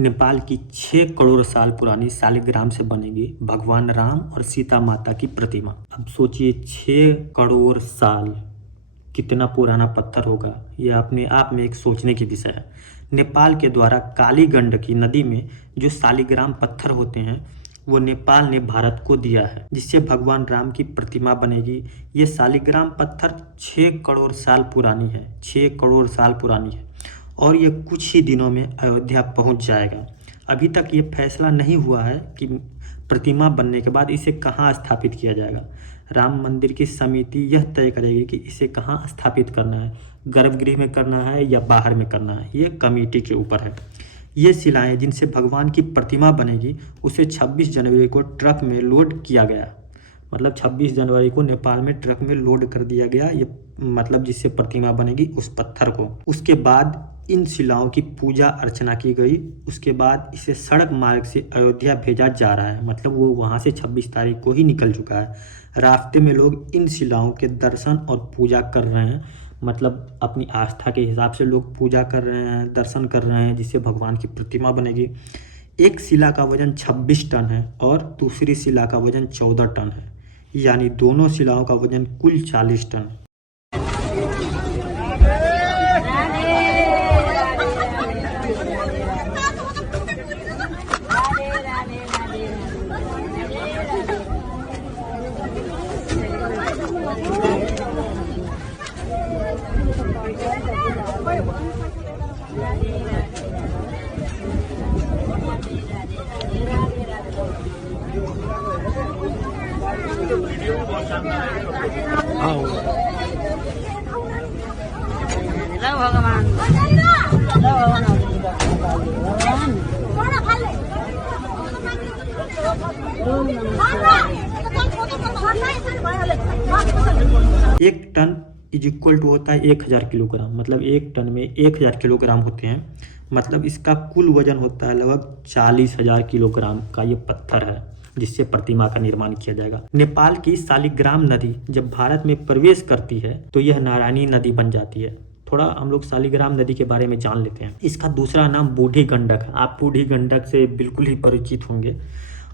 नेपाल की 6 करोड़ साल पुरानी शालिग्राम से बनेगी भगवान राम और सीता माता की प्रतिमा। अब सोचिए 6 करोड़ साल कितना पुराना पत्थर होगा, यह अपने आप में एक सोचने की विषय है। नेपाल के द्वारा काली गंडकी नदी में जो शालिग्राम पत्थर होते हैं वो नेपाल ने भारत को दिया है, जिससे भगवान राम की प्रतिमा बनेगी। ये शालिग्राम पत्थर 6 करोड़ साल पुरानी है, 6 करोड़ साल पुरानी है और ये कुछ ही दिनों में अयोध्या पहुंच जाएगा। अभी तक ये फैसला नहीं हुआ है कि प्रतिमा बनने के बाद इसे कहाँ स्थापित किया जाएगा। राम मंदिर की समिति यह तय करेगी कि इसे कहाँ स्थापित करना है, गर्भगृह में करना है या बाहर में करना है, ये कमेटी के ऊपर है। ये शिलाएं जिनसे भगवान की प्रतिमा बनेगी उसे 26 जनवरी को ट्रक में लोड किया गया। मतलब 26 जनवरी को नेपाल में ट्रक में लोड कर दिया गया, ये मतलब जिससे प्रतिमा बनेगी उस पत्थर को। उसके बाद इन शिलाओं की पूजा अर्चना की गई। उसके बाद इसे सड़क मार्ग से अयोध्या भेजा जा रहा है, मतलब वो वहाँ से 26 तारीख को ही निकल चुका है। रास्ते में लोग इन शिलाओं के दर्शन और पूजा कर रहे हैं, मतलब अपनी आस्था के हिसाब से लोग पूजा कर रहे हैं, दर्शन कर रहे हैं, जिससे भगवान की प्रतिमा बनेगी। एक शिला का वजन 26 टन है और दूसरी शिला का वजन 14 टन है, यानी दोनों शिलाओं का वजन कुल 40 टन है। भगवान एक टन इज इक्वल टू होता है 1000 किलोग्राम, मतलब एक टन में 1000 किलोग्राम होते हैं। मतलब इसका कुल वजन होता है लगभग 40,000 किलोग्राम का ये पत्थर है, जिससे प्रतिमा का निर्माण किया जाएगा। नेपाल की शालिग्राम नदी जब भारत में प्रवेश करती है तो यह नारायणी नदी बन जाती है। थोड़ा हम लोग शालिग्राम नदी के बारे में जान लेते हैं। इसका दूसरा नाम बूढ़ी गंडक है। आप बूढ़ी गंडक से बिल्कुल ही परिचित होंगे।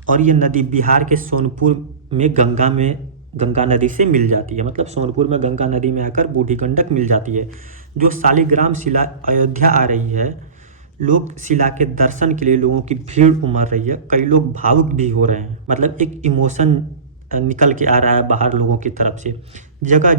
और ये नदी बिहार के सोनपुर में गंगा नदी से मिल जाती है, मतलब सोनपुर में गंगा नदी में आकर बूढ़ी गंडक मिल जाती है। जो शालिग्राम शिला अयोध्या आ रही है, लोग शिला के दर्शन के लिए लोगों की भीड़ उमड़ रही है। कई लोग भावुक भी हो रहे हैं, मतलब एक इमोशन निकल के आ रहा है बाहर लोगों की तरफ से। जगह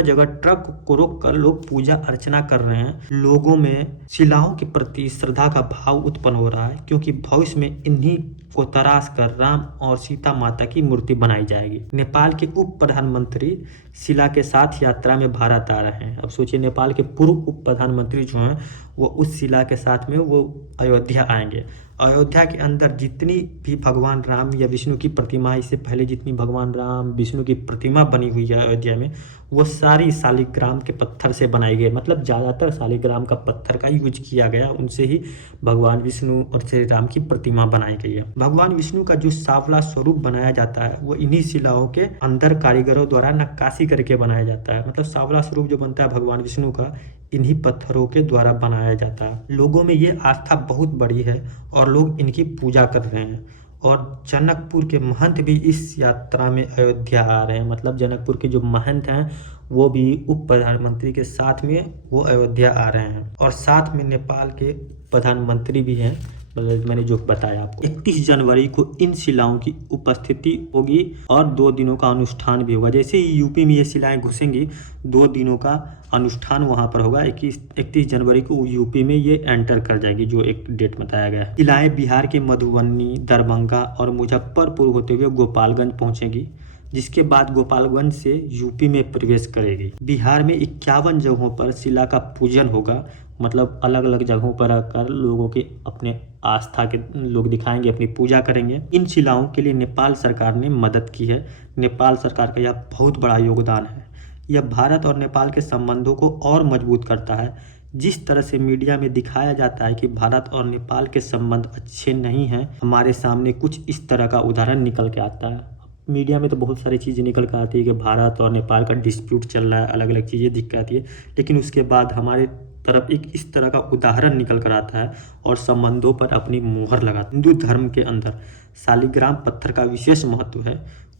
जगह ट्रक को रोक कर लोग पूजा अर्चना कर रहे हैं। लोगों में शिलाओं के प्रति श्रद्धा का भाव उत्पन्न हो रहा है, क्योंकि भविष्य में इन्हीं को तराश कर राम और सीता माता की मूर्ति बनाई जाएगी। नेपाल के उप प्रधानमंत्री शिला के साथ यात्रा में भारत आ रहे हैं। अब सोचिए, नेपाल के पूर्व उप प्रधानमंत्री जो हैं वो उस शिला के साथ में वो अयोध्या आएंगे। अयोध्या के अंदर जितनी भी भगवान राम या विष्णु की प्रतिमा, इससे पहले जितनी भगवान राम विष्णु की प्रतिमा बनी हुई है अयोध्या में, वो सारी शालिग्राम के पत्थर से बनाई गई। मतलब ज़्यादातर शालिग्राम का पत्थर का यूज किया गया, उनसे ही भगवान विष्णु और श्री राम की प्रतिमा बनाई गई है। भगवान विष्णु का जो सांवला स्वरूप बनाया जाता है वो इन्हीं शिलाओं के अंदर कारीगरों द्वारा नक्काशी करके बनाया जाता है। मतलब सांवला स्वरूप जो बनता है भगवान विष्णु का, इन्हीं पत्थरों के द्वारा बनाया जाता है। लोगों में ये आस्था बहुत बड़ी है और लोग इनकी पूजा कर रहे हैं। और जनकपुर के महंत भी इस यात्रा में अयोध्या आ रहे हैं। मतलब जनकपुर के जो महंत हैं वो भी उप प्रधानमंत्री के साथ में वो अयोध्या आ रहे हैं। और साथ में नेपाल के प्रधानमंत्री भी हैं, मतलब मैंने जो बताया आपको। 31 जनवरी को इन शिलाओं की उपस्थिति होगी और 2 दिनों का अनुष्ठान भी होगा। जैसे ही यूपी में ये शिलाएं घुसेंगी, 2 दिनों का अनुष्ठान वहां पर होगा। 31 जनवरी को यूपी में ये एंटर कर जाएगी, जो एक डेट बताया गया है। शिलाएं बिहार के मधुबनी, दरभंगा और मुजफ्फरपुर होते हुए गोपालगंज पहुंचेगी, जिसके बाद गोपालगंज से यूपी में प्रवेश करेगी। बिहार में 51 जगहों पर शिला का पूजन होगा, मतलब अलग अलग जगहों पर आकर लोगों के अपने आस्था के लोग दिखाएंगे, अपनी पूजा करेंगे। इन शिलाओं के लिए नेपाल सरकार ने मदद की है। नेपाल सरकार का यह बहुत बड़ा योगदान है। यह भारत और नेपाल के संबंधों को और मजबूत करता है। जिस तरह से मीडिया में दिखाया जाता है कि भारत और नेपाल के संबंध अच्छे नहीं हैं, हमारे सामने कुछ इस तरह का उदाहरण निकल के आता है। मीडिया में तो बहुत सारी चीज़ें निकल कर आती है कि भारत और नेपाल का डिस्प्यूट चल रहा है, अलग अलग चीज़ें दिख के आती है, लेकिन उसके बाद हमारे तरफ एक इस तरह का उदाहरण निकल कर आता है और संबंधों पर अपनी मुहर लगाता है। हिंदू धर्म के अंदर शालिग्राम पत्थर का विशेष महत्व है।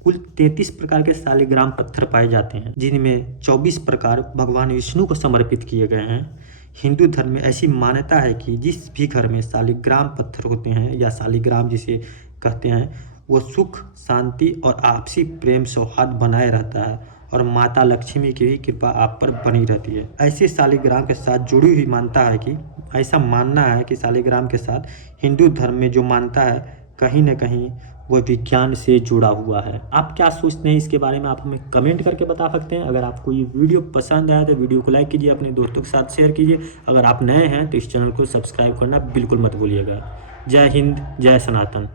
कुल 33 प्रकार के शालिग्राम पत्थर पाए जाते हैं, जिनमें 24 प्रकार भगवान विष्णु को समर्पित किए गए हैं। हिंदू धर्म में ऐसी मान्यता है कि जिस भी घर में शालिग्राम पत्थर होते हैं या शालिग्राम जिसे कहते हैं, वो सुख, शांति और आपसी प्रेम सौहार्द बनाए रहता है और माता लक्ष्मी की भी कृपा आप पर बनी रहती है। ऐसे शालिग्राम के साथ जुड़ी हुई मानता है कि ऐसा मानना है कि शालिग्राम के साथ हिंदू धर्म में जो मानता है कहीं ना कहीं वो विज्ञान से जुड़ा हुआ है। आप क्या सोचते हैं इसके बारे में, आप हमें कमेंट करके बता सकते हैं। अगर आपको ये वीडियो पसंद आया तो वीडियो को लाइक कीजिए, अपने दोस्तों के साथ शेयर कीजिए। अगर आप नए हैं तो इस चैनल को सब्सक्राइब करना बिल्कुल मत भूलिएगा। जय हिंद, जय सनातन।